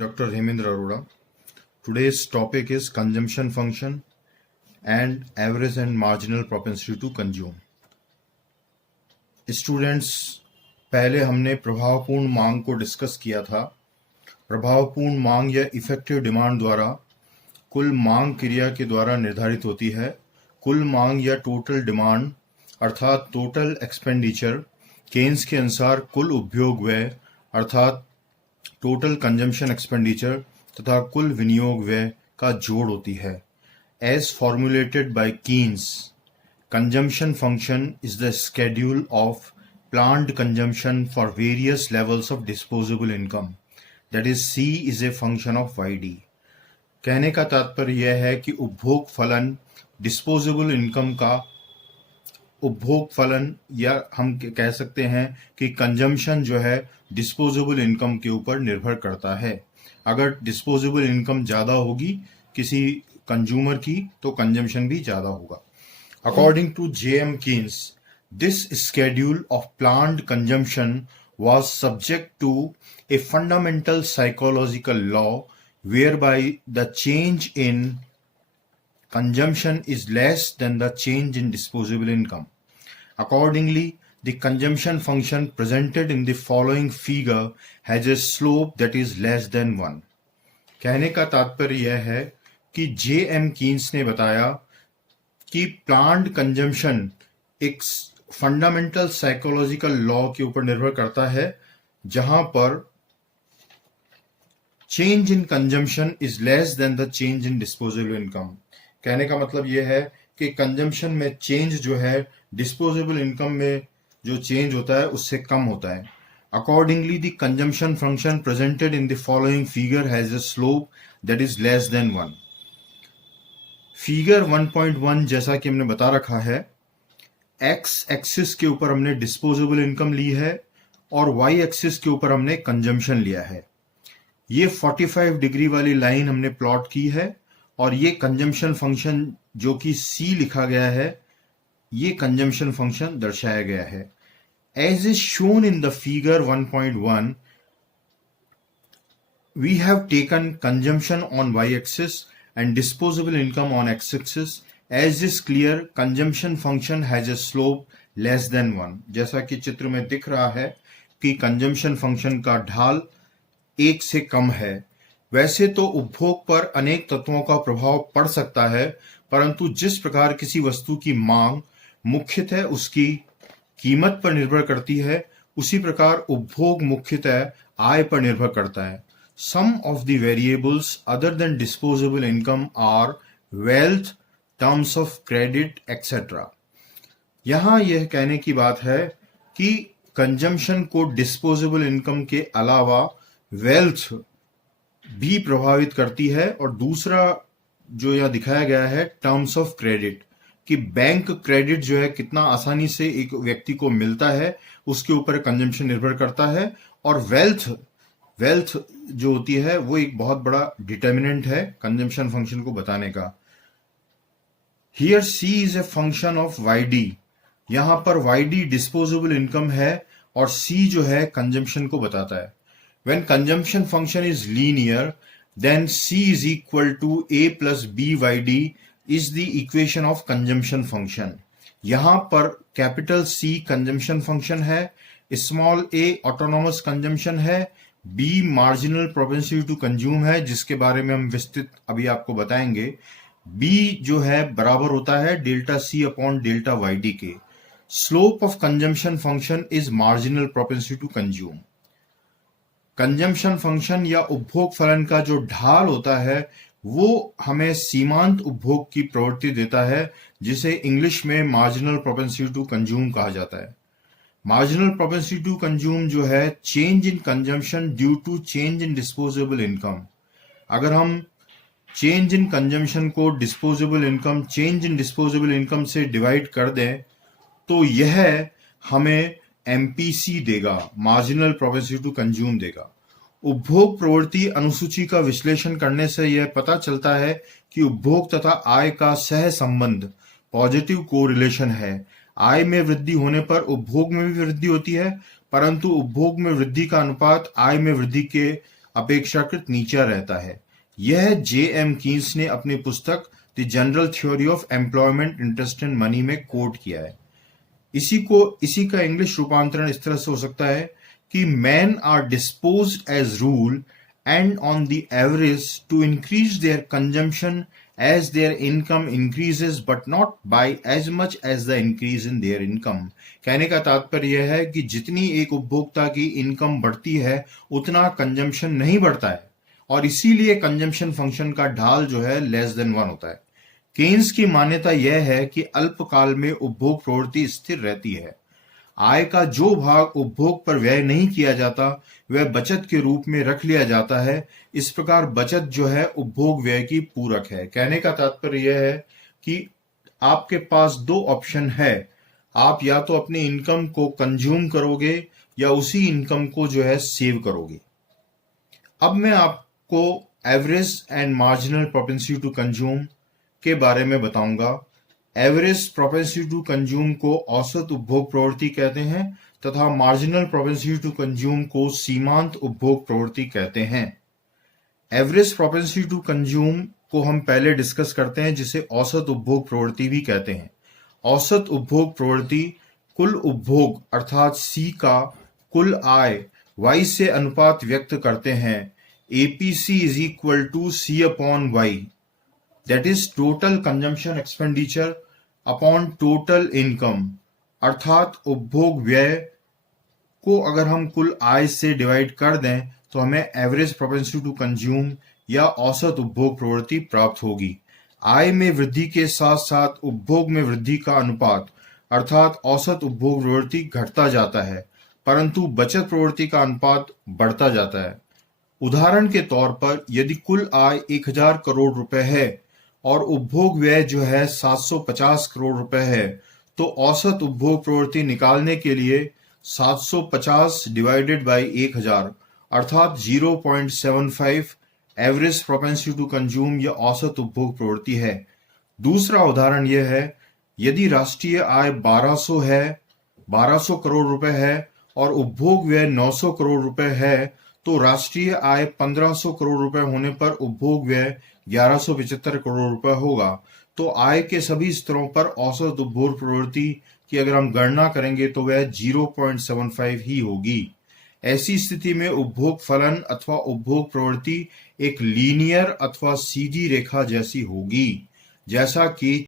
Dr. Hemendra Arora. Today's topic is consumption function and average and marginal propensity to consume. Students, पहले हमने प्रभावपूर्ण मांग को discuss किया था। प्रभावपूर्ण मांग या इफेक्टिव डिमांड द्वारा कुल मांग क्रिया के द्वारा निर्धारित होती है। कुल मांग या टोटल डिमांड अर्थात टोटल एक्सपेंडिचर केन्स के अनुसार कुल उपभोग व्यय अर्थात टोटल कंजम्पशन एक्सपेंडिचर तथा कुल विनियोग व्यय का जोड़ होती है। As formulated by Keynes, consumption function is the schedule of planned consumption for various levels of disposable income. That is, C is a function of YD. कहने का तात्पर्य यह है कि उपभोग फलन डिस्पोजेबल इनकम का उपभोग फलन, या हम कह सकते हैं कि कंजम्पशन जो है डिस्पोजेबल इनकम के ऊपर निर्भर करता है। अगर डिस्पोजेबल इनकम ज़्यादा होगी किसी कंज्यूमर की तो कंजम्पशन भी ज़्यादा होगा। According to J.M. Keynes, this schedule of planned consumption was subject to a fundamental psychological law whereby the change in consumption is less than the change in disposable income. Accordingly, the consumption function presented in the following figure has a slope that is less than 1. कहने का तात्पर्य यह है कि J.M. Keynes ने बताया कि planned consumption एक फंडामेंटल साइकोलॉजिकल लॉ के ऊपर निर्भर करता है, जहां पर change in consumption is less than the change in disposable income. कहने का मतलब यह है कि कंजम्पशन में चेंज जो है डिस्पोजेबल इनकम में जो चेंज होता है उससे कम होता है। Accordingly the consumption function presented in the following figure has a slope that is less than 1। Figure 1.1 जैसा कि हमने बता रखा है, एक्स एक्सिस के ऊपर हमने डिस्पोजेबल इनकम ली है और वाई एक्सिस के ऊपर हमने कंजम्पशन लिया है। ये 45 डिग्री वाली लाइन हमने प्लॉट की है और ये कंजम्पशन फंक्शन जो कि सी लिखा गया है, ये कंजम्पशन फंक्शन दर्शाया गया है। As is shown in the figure 1.1, we have taken consumption on y axis and disposable income on x-axis. As is clear, consumption function has a slope less than 1. जैसा कि चित्र में दिख रहा है कि कंजम्पशन फंक्शन का ढाल 1 से कम है। वैसे तो उपभोग पर अनेक तत्वों का प्रभाव पड़ सकता है, परंतु जिस प्रकार किसी वस्तु की मांग मुख्यतः उसकी कीमत पर निर्भर करती है, उसी प्रकार उपभोग मुख्यतः आय पर निर्भर करता है। Some of the variables other than disposable income are wealth, terms of credit, etc. यहाँ यह कहने की बात है कि कंजम्पशन को डिस्पोजेबल इनकम के अलावा वेल्थ भी प्रभावित करती है, और दूसरा जो यहाँ दिखाया गया है टर्म्स ऑफ क्रेडिट, कि बैंक क्रेडिट जो है कितना आसानी से एक व्यक्ति को मिलता है उसके ऊपर कंजम्पशन निर्भर करता है, और वेल्थ जो होती है वो एक बहुत बड़ा डिटर्मिनेंट है कंजम्पशन फंक्शन को बताने का। Here C is a function of Y D. यहां पर वाईडी डिस्पोजेबल इनकम है और सी जो है कंजम्पशन को बताता है। When consumption function is linear, then C is equal to A plus B Y D is the equation of consumption function. यहां पर कैपिटल सी कंजम्पशन फंक्शन है, स्मॉल ए ऑटोनोमस कंजम्पशन है, B marginal propensity to consume है, जिसके बारे में हम विस्तृत अभी आपको बताएंगे। बी जो है बराबर होता है delta c upon delta y d के। Slope of consumption function is marginal propensity to consume. Consumption function या उपभोग फलन का जो ढाल होता है वो हमें सीमांत उपभोग की प्रवृत्ति देता है, जिसे इंग्लिश में मार्जिनल प्रोपेंसिटी टू कंज्यूम कहा जाता है। मार्जिनल प्रोपेंसिटी टू कंज्यूम जो है change in consumption due to change in disposable income. अगर हम चेंज इन कंजम्पशन को disposable income, change in disposable income से डिवाइड कर दें तो यह हमें एमपीसी देगा, मार्जिनल प्रोपेंसिटी टू कंज्यूम देगा। उपभोग प्रवृत्ति अनुसूची का विश्लेषण करने से यह पता चलता है कि उपभोग तथा आय का सह संबंध पॉजिटिव कोरिलेशन है। आय में वृद्धि होने पर उपभोग में भी वृद्धि होती है, परंतु उपभोग में वृद्धि का अनुपात आय में वृद्धि के अपेक्षाकृत नीचा रहता है। यह J.M. कीन्स ने अपनी पुस्तक the general theory of employment, interest and money में कोट किया है। इसी का इंग्लिश रूपांतरण इस तरह से हो सकता है कि man are disposed as rule and on the average to increase their consumption as their income increases but not by as much as the increase in their income। कहने का तात्पर्य यह है कि जितनी एक उपभोक्ता की इनकम बढ़ती है उतना कंजम्पशन नहीं बढ़ता है, और इसीलिए कंजम्पशन फंक्शन का ढाल जो है लेस देन 1 होता है। केन्स की मान्यता यह है कि अल्पकाल में उपभोग प्रवृत्ति स्थिर रहती है। आय का जो भाग उपभोग पर व्यय नहीं किया जाता वह बचत के रूप में रख लिया जाता है। इस प्रकार बचत जो है उपभोग व्यय की पूरक है। कहने का तात्पर्य यह है कि आपके पास दो ऑप्शन है, आप या तो अपनी इनकम को कंज्यूम करोगे या उसी इनकम को जो है सेव करोगे। अब मैं आपको average and marginal propensity to consume के बारे में बताऊंगा। एवरेज प्रोपेंसिटी टू कंज्यूम को औसत उपभोग प्रवृत्ति कहते हैं तथा मार्जिनल प्रोपेंसिटी टू कंज्यूम को सीमांत उपभोग प्रवृत्ति कहते हैं। एवरेज प्रोपेंसिटी टू कंज्यूम को हम पहले डिस्कस करते हैं, जिसे औसत उपभोग प्रवृत्ति भी कहते हैं। औसत उपभोग प्रवृत्ति कुल उपभोग अर्थात C का कुल आय Y से अनुपात व्यक्त करते हैं। APC is equal to C upon Y, that is total consumption expenditure upon total income। अर्थात उपभोग व्यय को अगर हम कुल आय से डिवाइड कर दें तो हमें एवरेज प्रोपेंसिटी टू कंज्यूम या औसत उपभोग प्रवृत्ति प्राप्त होगी। आय में वृद्धि के साथ साथ उपभोग में वृद्धि का अनुपात अर्थात औसत उपभोग प्रवृत्ति घटता जाता है, परंतु बचत प्रवृत्ति का अनुपात बढ़ता जाता है। उदाहरण के तौर पर यदि कुल आय 1000 करोड़ रुपए है और उपभोग व्यय जो है 750 करोड़ रुपए है, तो औसत उपभोग प्रवृत्ति निकालने के लिए 750 डिवाइडेड बाय 1000 अर्थात 0.75 एवरेज प्रोपेंसिटी टू कंज्यूम या औसत उपभोग प्रवृत्ति है। दूसरा उदाहरण यह है, यदि राष्ट्रीय आय 1200 करोड़ रुपए है और उपभोग व्यय 900 करोड़ रुपए है, तो राष्ट्रीय आय 1500 करोड़ रुपए होने पर उपभोग व्यय 1175 करोड़ रुपए होगा। तो आय के सभी स्तरों पर औसत उपभोग प्रवृत्ति की अगर हम गणना करेंगे तो वह 0.75 ही होगी। ऐसी स्थिति में उपभोग फलन अथवा उपभोग प्रवृत्ति एक लीनियर अथवा सीधी रेखा जैसी होगी, जैसा कि